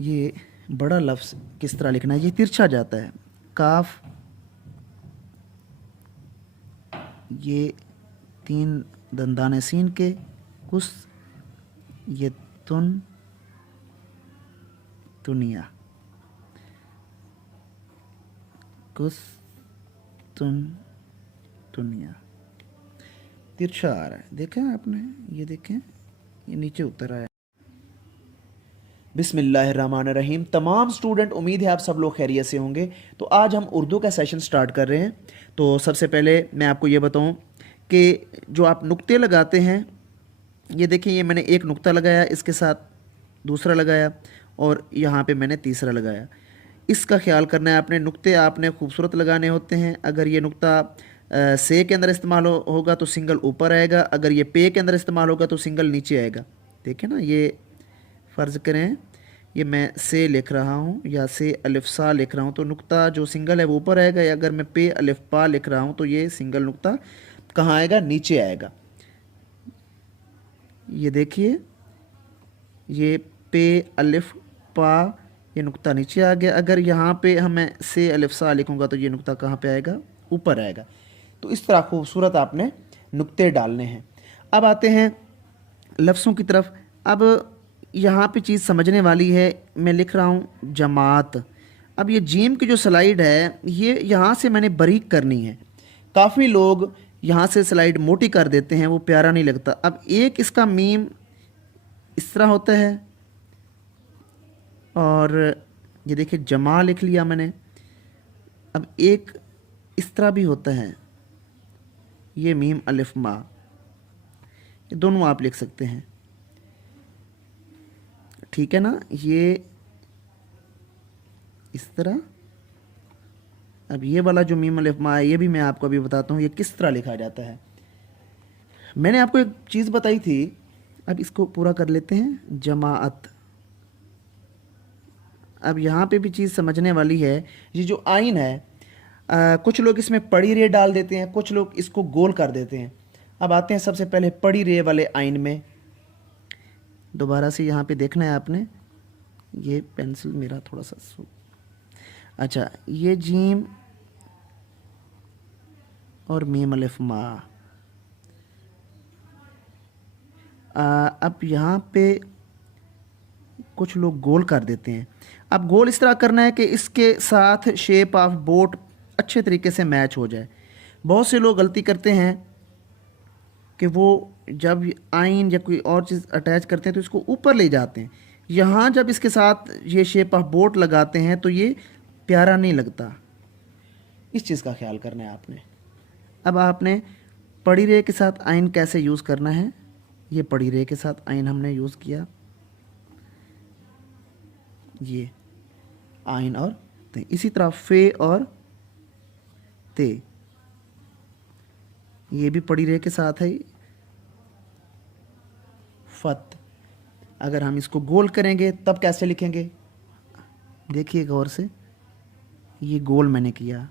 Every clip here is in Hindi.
ये बड़ा लफ्ज़ किस तरह लिखना है, ये तिरछा जाता है। काफ, ये तीन दंदाने सीन के, कुस, ये तुन, तुनिया, कुस, तुन, तुनिया। तिरछा आ रहा है, देखें आपने, ये देखें, ये नीचे उतर आया। बिस्मिल्लाहिर्रहमानिर्रहीम। तमाम स्टूडेंट, उम्मीद है आप सब लोग खैरियत से होंगे। तो आज हम उर्दू का सेशन स्टार्ट कर रहे हैं। तो सबसे पहले मैं आपको ये बताऊं कि जो आप नुक्ते लगाते हैं, ये देखिए, ये मैंने एक नुक्ता लगाया, इसके साथ दूसरा लगाया और यहाँ पे मैंने तीसरा लगाया। इसका ख्याल करना है आपने। नुक्ते आपने खूबसूरत लगाने होते हैं। अगर ये नुक्ता से के अंदर इस्तेमाल होगा तो सिंगल ऊपर आएगा, अगर ये पे के अंदर इस्तेमाल होगा तो सिंगल नीचे आएगा। देखें ना, ये फ़र्ज़ करें ये मैं से लिख रहा हूँ या से अलिफ सा लिख रहा हूँ, तो नुक्ता जो सिंगल है वो ऊपर आएगा, या अगर मैं पे अलिफ पा लिख रहा हूँ तो ये सिंगल नुक्ता कहाँ आएगा, नीचे आएगा। ये देखिए, ये पे अलिफ पा, ये नुक्ता नीचे आ गया। अगर यहाँ पे हमें से अलिफ सा लिखूँगा तो ये नुक्ता कहाँ पे आएगा, ऊपर आएगा। तो इस तरह खूबसूरत आपने नुक्ते डालने हैं। अब आते हैं लफ्ज़ों की तरफ। अब यहाँ पे चीज़ समझने वाली है। मैं लिख रहा हूँ जमात। अब ये जीम की जो स्लाइड है, ये यहाँ से मैंने बारीक करनी है। काफ़ी लोग यहाँ से स्लाइड मोटी कर देते हैं, वो प्यारा नहीं लगता। अब एक इसका मीम इस तरह होता है, और ये देखिए जमा लिख लिया मैंने। अब एक इस तरह भी होता है, ये मीम अलिफ मा, ये दोनों आप लिख सकते हैं, ठीक है ना। ये इस तरह। अब ये वाला जो मीम अलिफ मा है, ये भी मैं आपको अभी बताता हूँ ये किस तरह लिखा जाता है। मैंने आपको एक चीज़ बताई थी, अब इसको पूरा कर लेते हैं। जमाअत। अब यहाँ पे भी चीज़ समझने वाली है। ये जो आइन है, कुछ लोग इसमें पड़ी रे डाल देते हैं, कुछ लोग इसको गोल कर देते हैं। अब आते हैं सबसे पहले पड़ी रे वाले आइन में। दोबारा से यहाँ पे देखना है आपने, ये पेंसिल मेरा थोड़ा सा अच्छा, ये जीम और मीम अलिफ मा। अब यहाँ पे कुछ लोग गोल कर देते हैं। अब गोल इस तरह करना है कि इसके साथ शेप ऑफ बोट अच्छे तरीके से मैच हो जाए। बहुत से लोग गलती करते हैं कि वो जब आइन या कोई और चीज़ अटैच करते हैं तो इसको ऊपर ले जाते हैं। यहाँ जब इसके साथ ये शेप ऑफ बोट लगाते हैं तो ये प्यारा नहीं लगता। इस चीज़ का ख्याल करना है आपने। अब आपने पड़ी रे के साथ आइन कैसे यूज़ करना है, ये पड़ी रे के साथ आइन हमने यूज़ किया, ये आइन और ते। इसी तरह फे और ते, ये भी पड़ी रे के साथ है, फत। अगर हम इसको गोल करेंगे तब कैसे लिखेंगे, देखिए गौर से, ये गोल मैंने किया,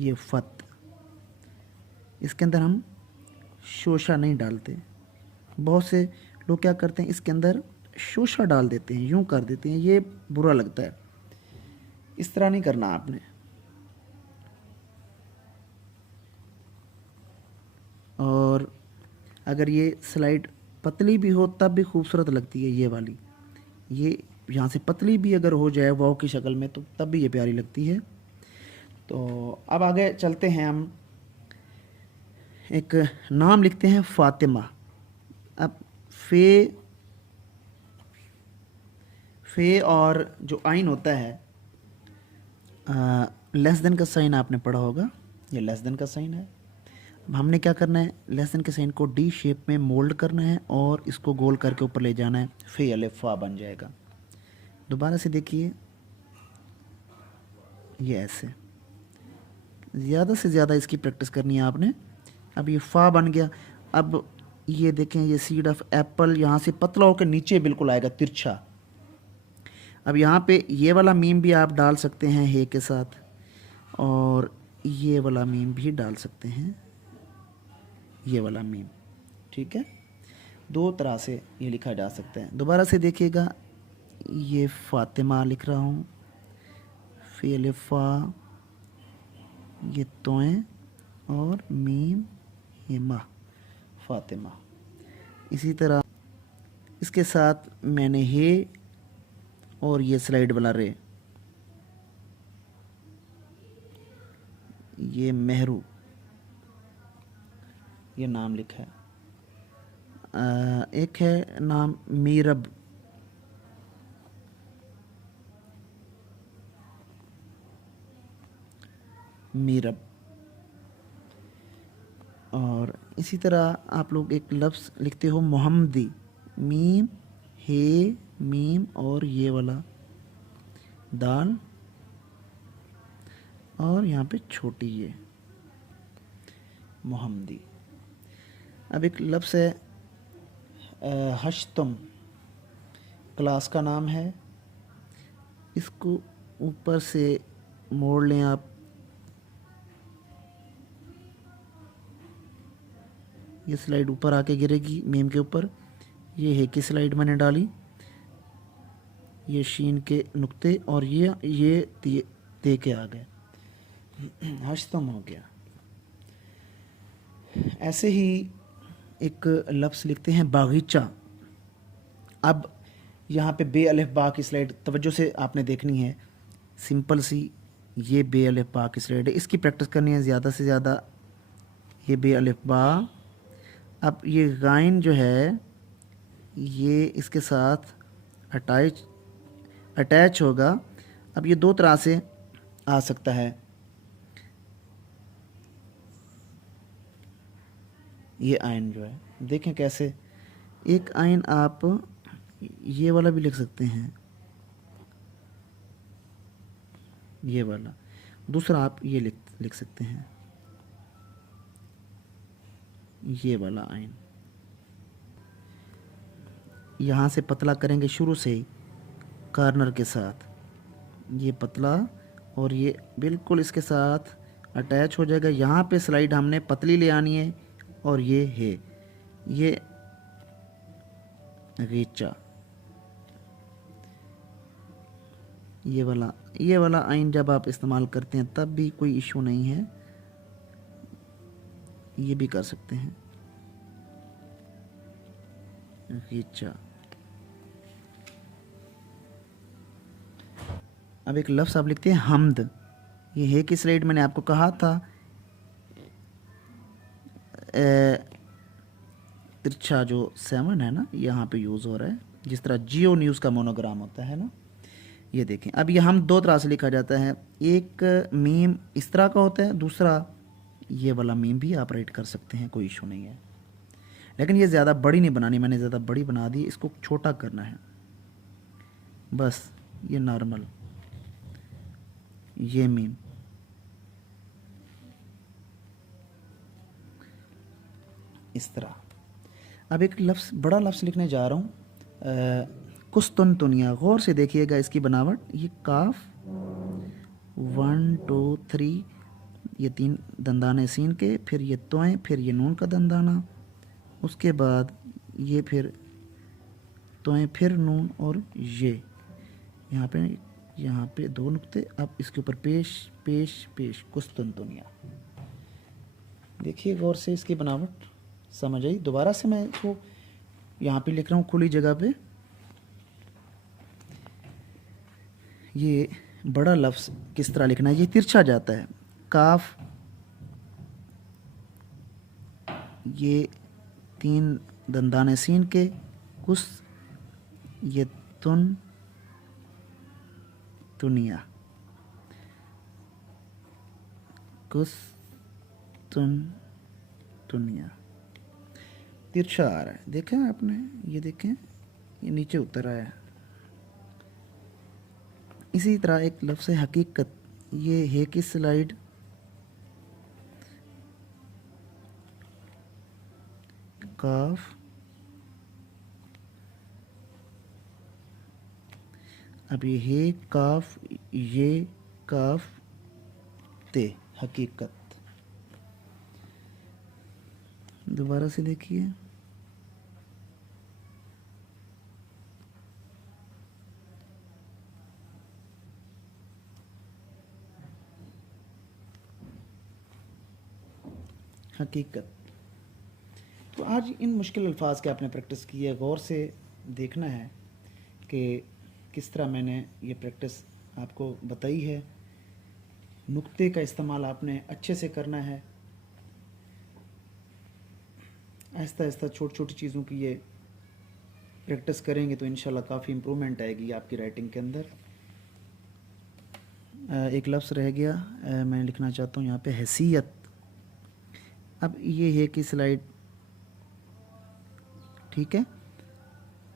ये फत। इसके अंदर हम शोशा नहीं डालते। बहुत से लोग क्या करते हैं, इसके अंदर शोशा डाल देते हैं, यूं कर देते हैं, ये बुरा लगता है। इस तरह नहीं करना आपने। और अगर ये स्लाइड पतली भी हो तब भी खूबसूरत लगती है, ये वाली। ये यहाँ से पतली भी अगर हो जाए वाव की शक्ल में तो तब भी ये प्यारी लगती है। तो अब आगे चलते हैं, हम एक नाम लिखते हैं फ़ातिमा। अब फ़े, फ़े और जो आइन होता है, लेस देन का साइन आपने पढ़ा होगा, ये लेस देन का साइन है। अब हमने क्या करना है, लेस देन के साइन को डी शेप में मोल्ड करना है और इसको गोल करके ऊपर ले जाना है, फ़े अलिफ फ़ा बन जाएगा। दोबारा से देखिए, ये ऐसे ज़्यादा से ज़्यादा इसकी प्रैक्टिस करनी है आपने। अब ये फ़ा बन गया। अब ये देखें, ये सीड ऑफ एप्पल यहाँ से पतला होकर नीचे बिल्कुल आएगा, तिरछा। अब यहाँ पे ये वाला मीम भी आप डाल सकते हैं हे के साथ, और ये वाला मीम भी डाल सकते हैं, ये वाला मीम, ठीक है। दो तरह से ये लिखा जा सकता है। दोबारा से देखिएगा, ये फ़ातिमा लिख रहा हूँ, फ़ेल फ़ा, ये तोएं और मीम, ये मा, फ़ातिमा। इसी तरह इसके साथ मैंने हे और ये स्लाइड वाला रे, ये मेहरू, ये नाम लिखा है। एक है नाम मीरब, मीरब। और इसी तरह आप लोग एक लफ्ज़ लिखते हो मोहम्मदी, मीम, हे, मीम और ये वाला दाल और यहाँ पे छोटी ये मोहम्मदी। अब एक लफ्ज़ है हश्तम, क्लास का नाम है। इसको ऊपर से मोड़ लें आप, ये स्लाइड ऊपर आके गिरेगी मीम के ऊपर। ये है कि स्लाइड मैंने डाली, ये शीन के नुक्ते और ये ते के आ गए, हश्तम हो गया। ऐसे ही एक लफ्ज़ लिखते हैं बागीचा। अब यहाँ पे बे अलिफ बा की स्लाइड तवज्जो से आपने देखनी है, सिंपल सी ये बे अलिफ बा की स्लाइड है, इसकी प्रैक्टिस करनी है ज़्यादा से ज़्यादा। ये बे अलिफ बा, अब ये गाइन जो है ये इसके साथ अटैच होगा। अब ये दो तरह से आ सकता है, ये आइन जो है देखें कैसे, एक आइन आप ये वाला भी लिख सकते हैं, ये वाला, दूसरा आप ये लिख सकते हैं, ये वाला आइन। यहाँ से पतला करेंगे शुरू से ही कार्नर के साथ, ये पतला और ये बिल्कुल इसके साथ अटैच हो जाएगा। यहाँ पे स्लाइड हमने पतली ले आनी है और ये है ये गीचा, ये वाला आइन जब आप इस्तेमाल करते हैं तब भी कोई इशू नहीं है, ये भी कर सकते हैं गीचा। अब एक लफ्ज़ आप लिखते हैं हमद, ये है कि स्लाइड मैंने आपको कहा था तिरछा जो 7 है ना यहाँ पे यूज़ हो रहा है, जिस तरह जियो न्यूज़ का मोनोग्राम होता है ना, ये देखें। अब ये हम दो तरह से लिखा जाता है, एक मीम इस तरह का होता है, दूसरा ये वाला मीम भी आप राइट कर सकते हैं, कोई इशू नहीं है। लेकिन ये ज़्यादा बड़ी नहीं बनानी, मैंने ज़्यादा बड़ी बना दी, इसको छोटा करना है बस। ये नॉर्मल ये मीम, इस तरह। अब एक लफ्ज़, बड़ा लफ्ज़ लिखने जा रहा हूँ, कुस्तुनतुनिया। गौर से देखिएगा इसकी बनावट, ये काफ 1 2 3, ये 3 दंदाने सीन के, फिर ये तोएं, फिर ये नून का दंदाना, उसके बाद ये फिर तोएं, फिर नून और ये यहाँ पे 2 नुक्ते। अब इसके ऊपर पेश पेश पेश, कुस्तुनतुनिया। देखिए गौर से इसकी बनावट समझ आई। दोबारा से मैं इसको यहाँ पे लिख रहा हूँ खुली जगह पे। ये बड़ा लफ्ज़ किस तरह लिखना है, ये तिरछा जाता है, काफ, ये 3 दंदाने सीन के, कुस, ये तुन तुनिया, कुस तुन तुनिया, तिरछा आ रहा है, देखा आपने, ये देखें ये नीचे उतर आया है। इसी तरह एक लफ्ज़ है हकीकत, ये है कि स्लाइड काफ, अब ये है काफ, ये काफ ते, हकीकत। दोबारा से देखिए, हकीकत। तो आज इन मुश्किल अल्फाज के आपने प्रैक्टिस की है, गौर से देखना है कि किस तरह मैंने ये प्रैक्टिस आपको बताई है। नुक्ते का इस्तेमाल आपने अच्छे से करना है। आहिस्ता आहिस्ता छोटी छोटी चीज़ों की ये प्रैक्टिस करेंगे तो इंशाल्लाह काफ़ी इम्प्रूवमेंट आएगी आपकी राइटिंग के अंदर। एक लफ्ज़ रह गया, मैं लिखना चाहता हूँ यहाँ पे हैसियत। अब ये है कि स्लाइड ठीक है,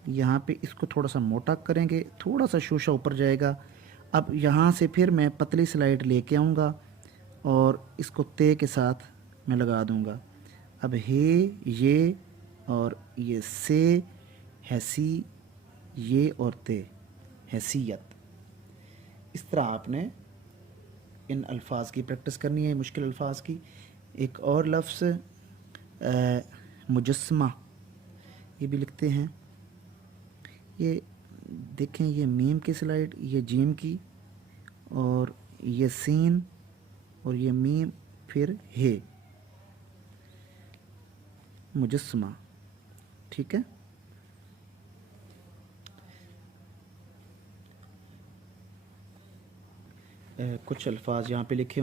यहाँ पे इसको थोड़ा सा मोटा करेंगे, थोड़ा सा शोशा ऊपर जाएगा। अब यहाँ से फिर मैं पतली स्लाइड लेके आऊँगा और इसको ते के साथ मैं लगा दूँगा। अब हे ये और ये से, हैसी ये और ते, हैसियत। इस तरह आपने इन अल्फाज की प्रैक्टिस करनी है, मुश्किल अल्फाज की। एक और लफ्ज़ मुजस्समा, ये भी लिखते हैं। ये देखें, ये मीम की स्लाइड, ये जीम की, और ये सीन और ये मीम, फिर हे, मुजस्समा। ठीक है, कुछ अल्फाज यहाँ पे लिखे हुए